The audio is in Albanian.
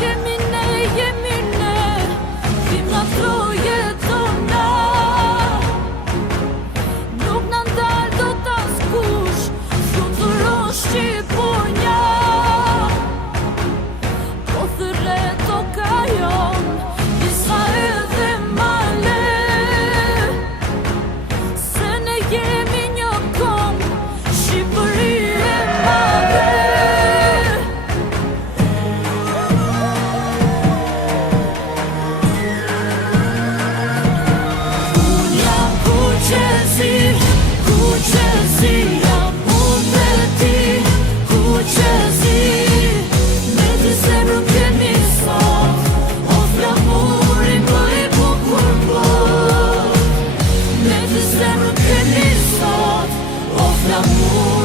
Jemi ne, vim nga troje tona. Nuk na ndal dot askush, fluturon Shqiponja. Po thërre toka jon, Israel dhe Male. Se ne jemi një kom, Shqipëri e madhe. Kuqezi, jam unë dhe ti, kuqezi. Me ti se nuk kemi sot, o flamurin më i bukur bot. Me ti se nuk kemi sot, o flamurin